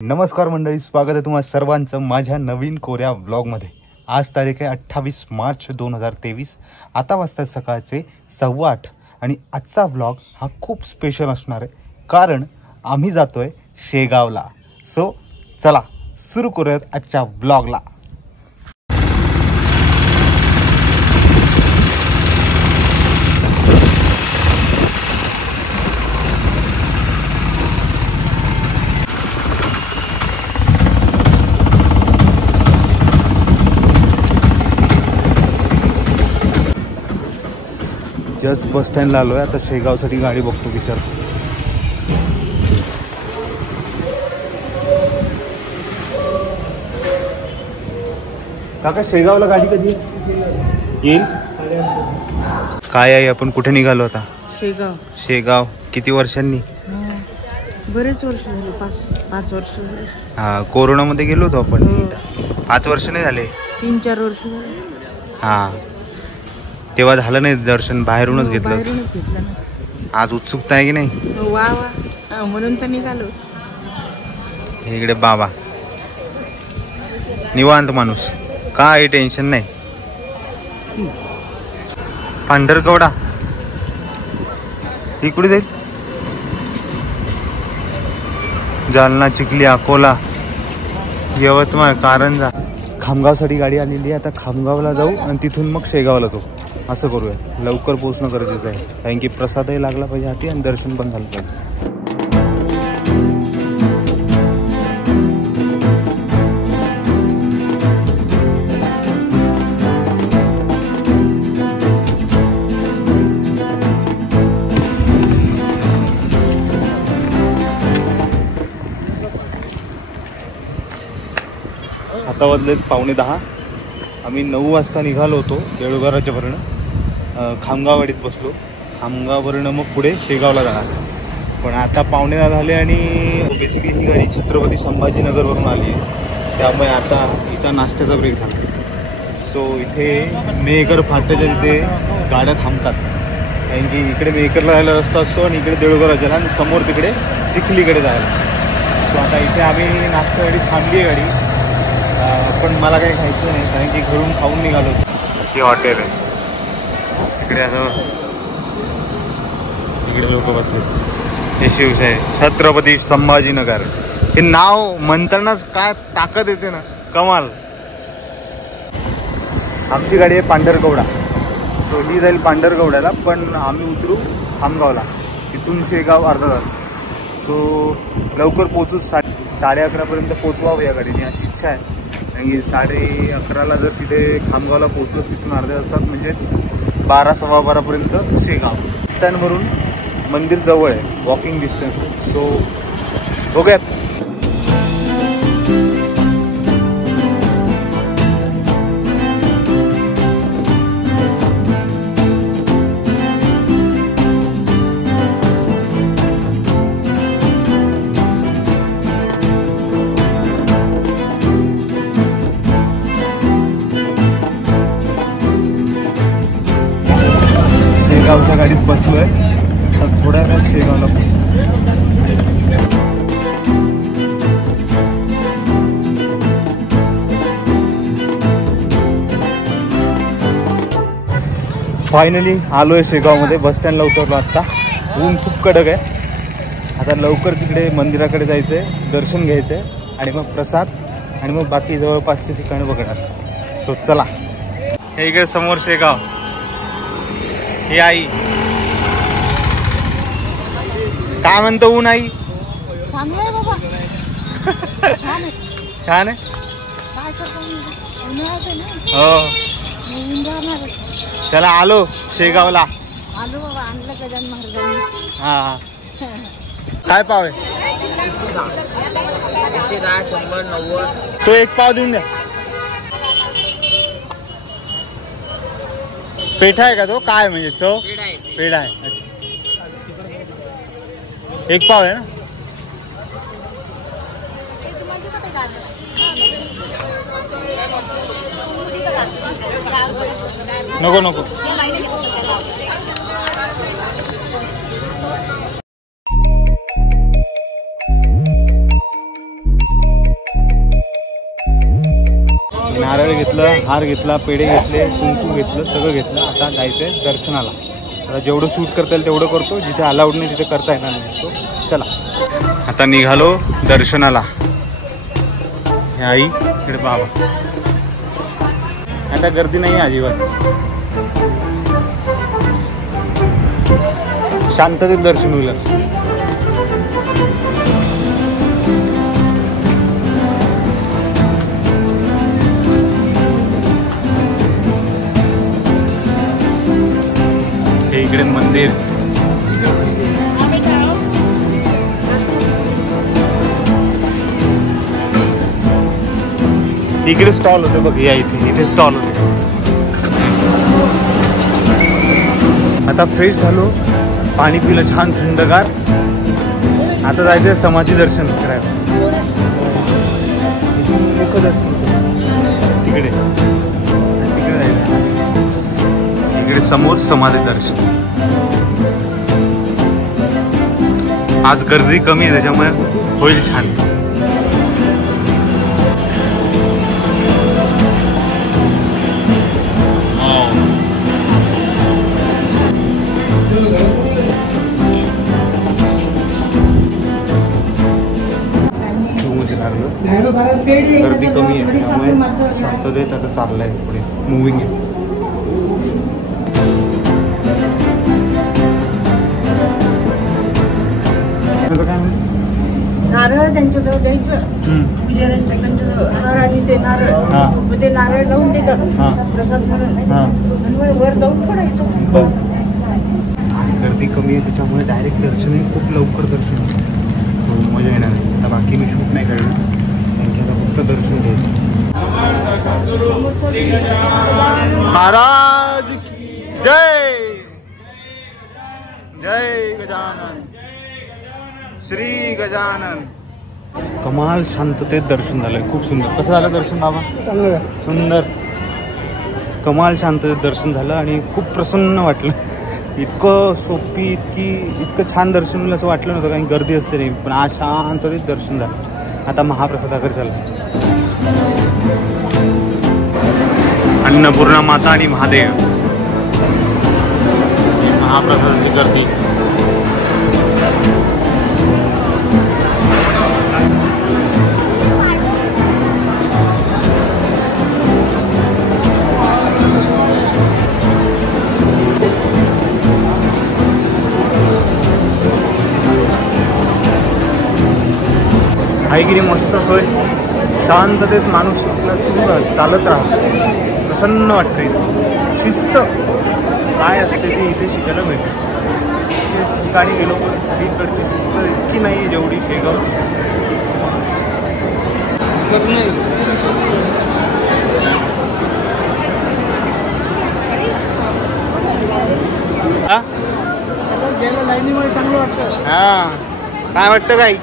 नमस्कार मंडळी, स्वागत आहे तुम्हा सर्वांचं माझ्या नवीन कोऱ्या व्लॉगमध्ये। आज तारीख आहे 28 मार्च 2023। आता वाजता सकाळचे 8:15 आणि आजचा व्लॉग हा खूप स्पेशल असणार आहे, कारण आम्ही जातोय शेगावला। सो चला सुरू करूयात आजच्या व्लॉगला। जस्ट बस स्टँडला आलोय, आता शेगावसाठी गाडी बघतो, विचारतो। काका शेगावला गाडी कधी येईल? काय आहे, आपण कुठे निघालो आता? शेगाव। शेगाव किती वर्षांनी? बरेच वर्ष झाले, 5 वर्ष। हा, कोरोनामध्ये गेलो होतो आपण। 5 वर्ष नाही झाले, 3-4 वर्ष झाले। हा, तेव्हा झालं नाही दर्शन, बाहेरूनच घेतलं। आज उत्सुकता आहे की नाही? वा वा, म्हणून तर निघालो। इकडे बाबा निवांत माणूस, काय टेन्शन नाही। पांढरकवडा इकडे जाईल, जालना, चिखली, अकोला, यवतमाळ, कारंजा। खामगावसाठी गाडी आलेली आहे, आता खामगावला जाऊ आणि तिथून मग शेगावला जाऊ। असं करूया, लवकर पोहोचणं गरजेचं आहे, कारण की प्रसादही लागला पाहिजे हाती आणि दर्शन पण झालं पाहिजे। आता वाजलेत 9:15। आम्ही 9 वाजता निघालो होतो देऊळघराच्या वरनं, खामगाववाडीत बसलो। खामगाववरनं मग पुढे शेगावला जाणार, पण आता 9:15 झाले आणि बेसिकली ही गाडी छत्रपती संभाजीनगरवरून आली आहे, त्यामुळे आता हिचा नाश्त्याचा ब्रेक झाला। सो इथे मेहकर फाट्याच्या तिथे गाड्या थांबतात, कारण की इकडे मेहकरला जायला रस्ता असतो आणि इकडे देऊळघराच्याला, आणि समोर तिकडे चिखलीकडे जायला। सो आता इथे आम्ही नाश्त्यासाठी थांबली आहे गाडी, पण मला काही खायचं नाही, कारण की घरून खाऊन निघालो। हे हॉटेल आहे तिकडे, असं तिकडे लोक बसले। हे शिवशाही छत्रपती संभाजीनगर, हे नाव म्हणतानाच काय ताकद येते ना, कमाल। आमची गाडी आहे पांढरकवडा, सो ही जाईल पांढरकवड्याला, पण आम्ही उतरू खामगावला, तिथून शेगाव अर्धा तास। सो लवकर पोचू, 11:30पर्यंत पोचवावं या गाडीने, अशी इच्छा आहे। आणि 11:30ला जर तिथे खामगावला पोचलो, तिथून अर्ध्या तासात म्हणजेच 12-12:15पर्यंत शेगाव। स्टँडवरून मंदिर जवळ आहे, वॉकिंग डिस्टन्स। सो बघूयात। शेगावच्या गाडीत बसलोय, तर थोड्या वेळात शेगावला फायनली आलोय शेगावमध्ये। बस स्टँडला उतरलो आता, ऊन खूप कडक आहे। आता लवकर तिकडे मंदिराकडे जायचंय, दर्शन घ्यायचंय, आणि मग प्रसाद, आणि मग बाकी जवळपासची ठिकाणं बघणार। सो चला, हे इकडे समोर शेगाव। हे आई काय म्हणतो ऊन? आई छान आहे। हो, चला आलो शेगावला। हा, काय पाव आहे? 110, तो एक पाव देऊन द्या। पेठा आहे का तो? काय म्हणजे चव? पेढा आहे। अच्छा, एक पाव आहे ना? नको नको। नारळ घेतलं, हार घेतला, पेढे घेतले, कुंकू घेतलं, सगळं घेतलं. आता जायचंय दर्शनाला. आता जेवढं शूट करता येईल तेवढं करतो, जिथे अलाउड नाही तिथे करता येणार नाही. तो चला आता निघालो दर्शनाला. हे आई इकडे बाबा. आता गर्दी नाही अजिबात, शांततेत दर्शन होईल. हे इकडे मंदिर. इकडे स्टॉल होते बघ, या इथे स्टॉल होते. आता फ्रेश झालो, पाणी पिलं छान थंडगार. आता जायचंय समाधी दर्शन करायला. तिकडे तिकडे जायचं. इकडे समोर समाधी दर्शन. आज गर्दी कमी आहे त्याच्यामुळे होईल छान. गर्दी कमी आहे त्यामुळे शांततेत आता चाललंय पुढे मुव्हिंग आहे. नारळ त्यांच्याजवळ द्यायचं, पुजाऱ्यांच्याकडं हार आणि ते नारळ, मग ते नारळ लावून देतात प्रसाद म्हणून, आणि वर जाऊन पडायचं. आज गर्दी कमी आहे त्याच्यामुळे डायरेक्ट दर्शन आहे, खूप लवकर दर्शन होतं. सो मजा येणार. आता बाकी मी शूट नाही करणार, आता फक्त दर्शन घ्यायचं. महाराज जय जय गजानन श्री गजानन. कमाल शांततेत दर्शन झालंय, खूप सुंदर. कसं झालं दर्शन बाबा? चांगलं, सुंदर. कमाल शांततेत दर्शन झालं आणि खूप प्रसन्न वाटलं. इतकं सोपी इतकं छान दर्शन होईल असं वाटलं नव्हतं, काही गर्दी असते नाही. पण आज शांततेत दर्शन झालं. आता महाप्रसादाकडे चाललं. अन्नपूर्णा माता आणि महादेव. महाप्रसादाची गर्दी. आई मस्त सोय. शांततेत माणूस आपला सुरू चालत राहतो. प्रसन्न वाटतं. इथे शिस्त काय असते ती इथे शिकायला मिळते. ठिकाणी गेलो पण सगळीकडची शिस्त इतकी नाही आहे जेवढी शेगाव. लाईनीमुळे चांगलं वाटतं. हा काय वाटतं काही?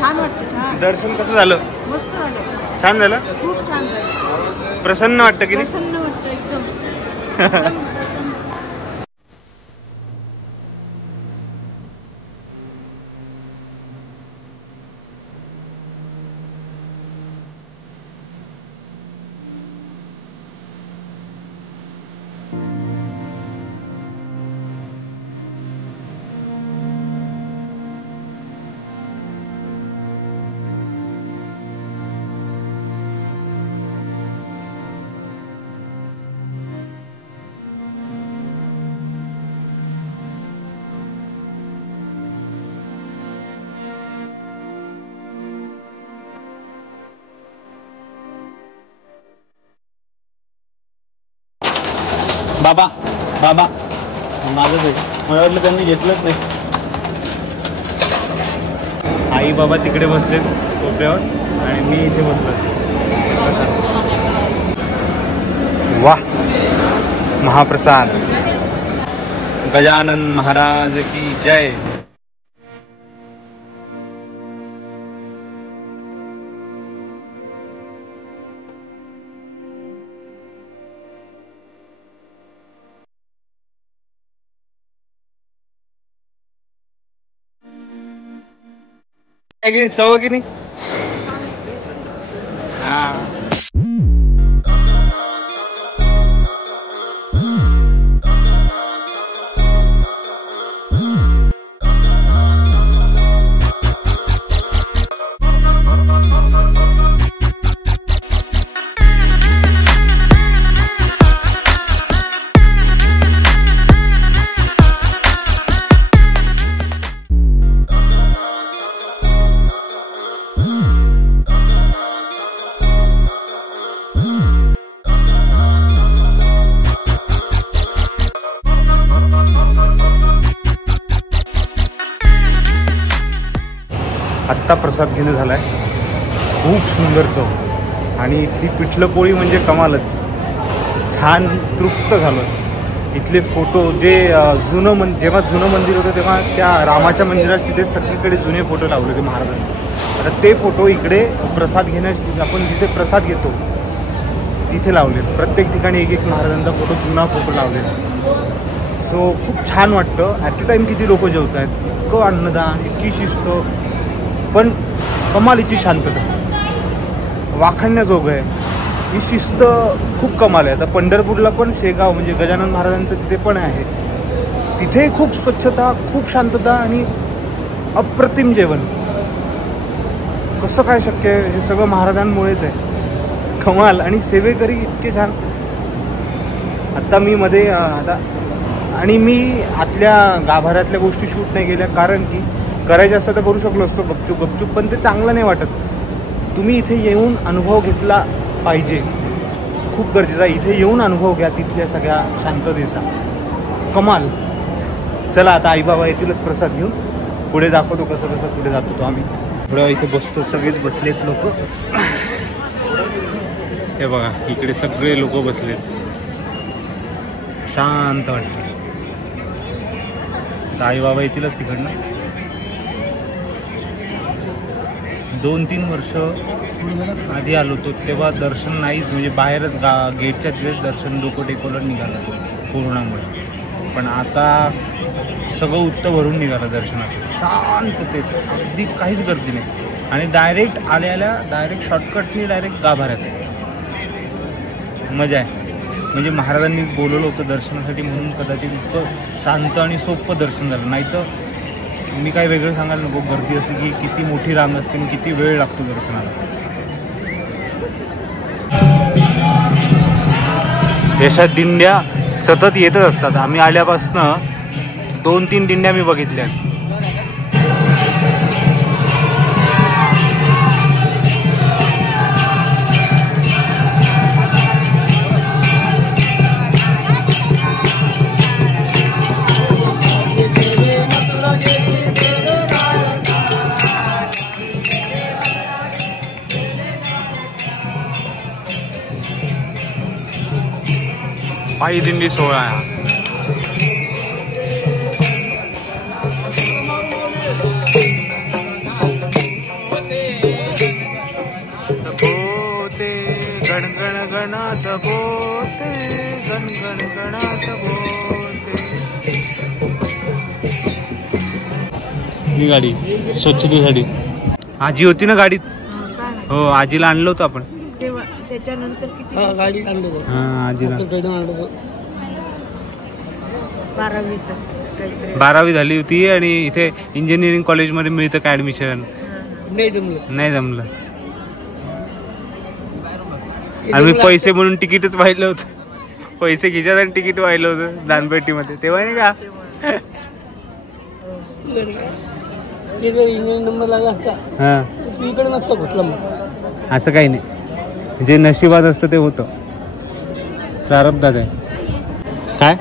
छान वाटतं. दर्शन कसं झालं? मस्त झालं. छान झालं. खूप छान झालं. प्रसन्न वाटतं की नाही? प्रसन्न वाटतं एकदम. बाबा बाबा माझंच आहे. मला वाटलं त्यांनी घेतलंच नाही. आई बाबा तिकडे बसले कोपऱ्यावर आणि मी इथे बसलो. वा महाप्रसाद. गजानन महाराज की जय. चव की नाही? हा आत्ता प्रसाद घेणं झाला आहे. खूप सुंदर चव आणि इथली पिठलं पोळी म्हणजे कमालच. छान तृप्त झालं. इथले फोटो जे जेव्हा जुनं मंदिर होतं तेव्हा त्या रामाच्या मंदिरात तिथे सगळीकडे जुने फोटो लावले होते महाराजांनी. आता ते फोटो इकडे प्रसाद आपण जिथे प्रसाद घेतो तिथे लावले. प्रत्येक ठिकाणी एक एक महाराजांचा जुना फोटो लावलेला. सो खूप छान वाटतं. ॲट अ टाईम किती लोक जेवत आहेत, इतकं अन्नदान, इतकी शिस्त, पण कमालीची शांतता, वाखाणण्याजोगं आहे. ही शिस्त खूप कमाल आहे. आता पंढरपूरला पण शेगाव म्हणजे गजानन महाराजांचं तिथे पण आहे. तिथे खूप स्वच्छता, खूप शांतता आणि अप्रतिम जेवण. कसं काय शक्य आहे? हे सगळं महाराजांमुळेच आहे. कमाल. आणि सेवेकरी इतके छान. आत्ता मी मध्ये आणि मी आतल्या गाभाऱ्यातल्या गोष्टी शूट नाही केल्या, कारण की करायचं असतं तर करू शकलो असतो गपचूप, पण ते चांगलं नाही वाटत. तुम्ही इथे येऊन अनुभव घेतला पाहिजे, खूप गरजेचं आहे. इथे येऊन अनुभव घ्या तिथल्या सगळ्या शांततेचा. कमाल. चला आता आईबाबा येतीलच प्रसाद घेऊन, पुढे दाखवतो कसं कसं पुढे जातो तो आम्ही. थोडं इथे बसतो, सगळेच बसलेत लोक. हे बघा इकडे सगळे लोक बसलेत, शांत वाटतं. आईबाबा येतीलच तिकडनं. 2-3 वर्ष आधी आलो होतो तेव्हा दर्शन नाहीच, म्हणजे बाहेरच गेटच्या तिथेच दर्शन डोकं टेकवलं निघालं कोरोनामुळे. पण आता सगळं उत्तर भरून निघालं दर्शनाचं, शांततेत, अगदी काहीच गर्दी नाही. आणि डायरेक्ट आल्या डायरेक्ट शॉर्टकटनी डायरेक्ट गाभाऱ्यात. मजा आहे. म्हणजे महाराजांनीच बोलवलं होतं दर्शनासाठी म्हणून कदाचित इतकं शांत आणि सोपं दर्शन झालं. नाही तर मी काय वेगळं सांगायला नको. गर्दी असली की किती मोठी रांग असते आणि किती वेळ लागतो दर्शनाला. देशात दिंड्या सतत येतच असतात. आम्ही आल्यापासनं 2-3 दिंड्या मी बघितल्या. पायी दिंडी सोहळा आहे. बोते गणगण गणात बोते, गणगण गणात बोते. ही गाडी स्वच्छतेसाठी. आजी होती ना गाडीत? हो, आजीला आणलं होतं आपण त्याच्यानंतर किती गाडी आणलं. हां, आजीला 12वी झाली होती आणि इथे इंजिनिअरिंग कॉलेजमध्ये मिळतं का ॲडमिशन? नाही जमलं. आम्ही पैसे म्हणून तिकीटच पाहिलं होतं. पैसे खिशात आणि तिकीट पाहिलं होतं दानपेटीमध्ये. तेव्हा नाही का इंजिनिअरिंग नंबर लागला असता. हां, इकडे नसतं घुसलं. मग असं काही नाही. जे नशिबात असतं ते होतं, प्रारब्धात आहे. काय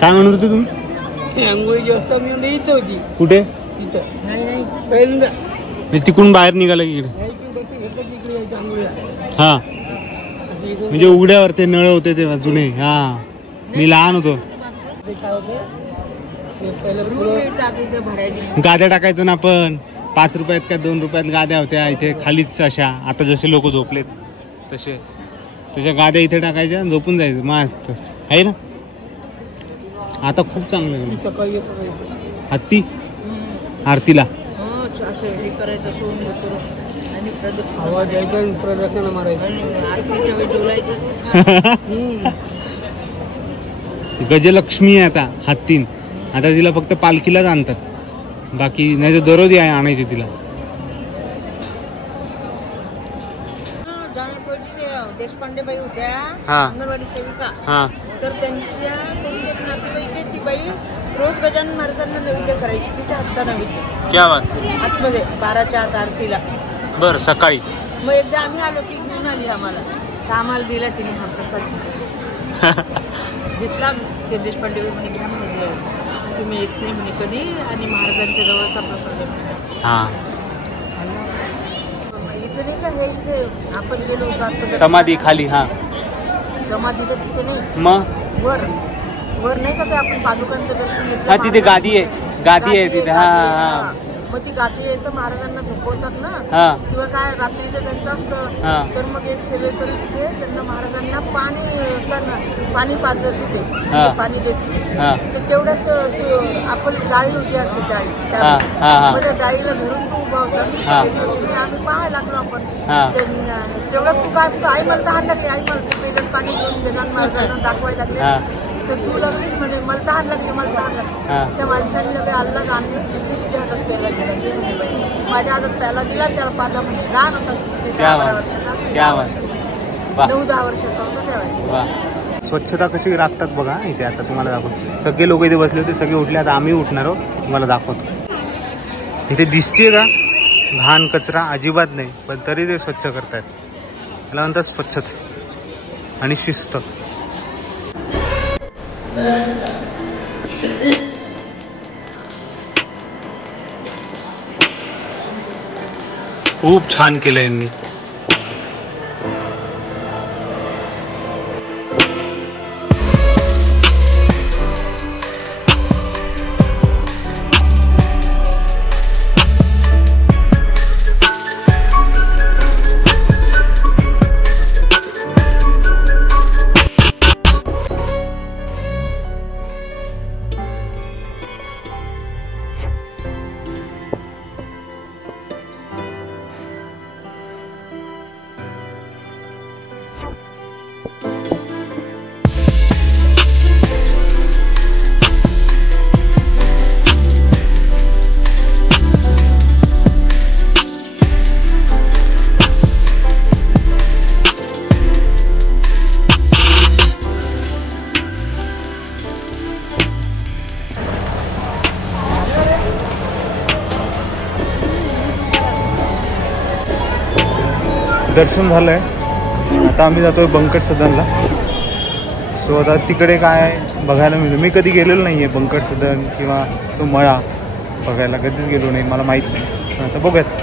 काय म्हणत होते तुम्ही? अंघोळीची व्यवस्था मी इथं होती. कुठे? इथं नाही पहिल्यांदा तिकडून बाहेर निघाला की इकडे? हा, म्हणजे उघड्यावर ते नळ होते तेव्हा जुने. हा, मी लहान होतो. गाद्या टाकायचो ना आपण. 5 रुपयात का 2 रुपयात गाद्या होत्या इथे खालीच अशा. आता जसे लोक झोपलेत तसे तशा गाद्या इथे टाकायच्या, झोपून जायचं. मस्त आहे ना. आता खूप चांगलं. सकाळी हत्ती आरतीला आवाज द्यायचा, प्रदक्षिणा मारायचं. गजलक्ष्मी आहे आता हत्तीन. आता तिला फक्त पालखीलाच आणतात, बाकी नाही तर दररोज आणायची तिला. देशपांडे बाई होत्या हा, अंगणवाडी सेविका. हा, तर त्यांच्या नातेवाईक ती बाई रोज गजानन महाराजांना नैवेद्य करायची. तिच्या हातचा नैवेद्य. क्या बात. आतमध्ये 12च्या आत आरतीला. बर, सकाळी. मग एकदा आम्ही आलो की घेऊन आली आम्हाला. तर आम्हाला दिला तिने हा प्रसाद. घेतला. ते देशपांडे म्हणे घ्या म्हणे, तुम्ही येत नाही म्हणे कधी, आणि महाराजांच्या जवळचा प्रसाद. हां इथे नाही का हे इथे आपण गेलो होतो आता समाधी खाली. हां समाधीचं तिथे नाही मग वर वर नाही का ते आपण पादुकांचं दर्शन घेतलं. हा तिथे गादी आहे तिथे. हा हा मग ती गादी आहे तर महाराजांना झोपवतात ना हा किंवा काय रात्रीचं त्यांचं असतं. हा तर मग एक सेवेकरी तिथे त्यांना महाराजांना पाणी पाजत होते. हा. पाणी देत होते. हा तर तेवढ्यात ते आपण जाळी होती अशी जाळी हा हा हा मग त्या जाळीला धरून तू उभा होता. आम्ही पाहायला लागलो आपण. हा. तेवढ्यात तू काय म्हणतो आई मला तहान लागली आई मला ते पहिलं पाणी घेऊन देणार महाराजांना दाखवायला हा लागले. तर तू लागली म्हणे मला तहान लागली मला तहान लागली. हा. त्या माणसाने लगेच आल्ला गाणं तिच्या हातात प्यायला दिला. दे म्हणे बाई. माझ्या हातात प्यायला दिला त्याला पाजा म्हणजे लहान होता ते क्या 10-12 बात. वर्षाचा. क्या बात. वा 9-10 वर्षाचा होता तेव्हा. वा स्वच्छता कशी राखतात बघा इथे. आता तुम्हाला दाखवतो. सगळे लोक इथे बसले होते सगळे उठले. आता आम्ही उठणार आहोत तुम्हाला दाखवतो. इथे दिसते का घाण कचरा अजिबात नाही पण तरी ते स्वच्छ करतायत. त्याला म्हणतात स्वच्छता आणि शिस्त. खूप छान केलं यांनी. दर्शन झालंय. आता आम्ही जातोय बंकट सदनला. सो आता तिकडे काय बघायला मिळतं. मी कधी गेलेलो नाही आहे बंकट सदन किंवा तो मळा बघायला कधीच गेलो नाही. मला माहीत नाही. आता बघूयात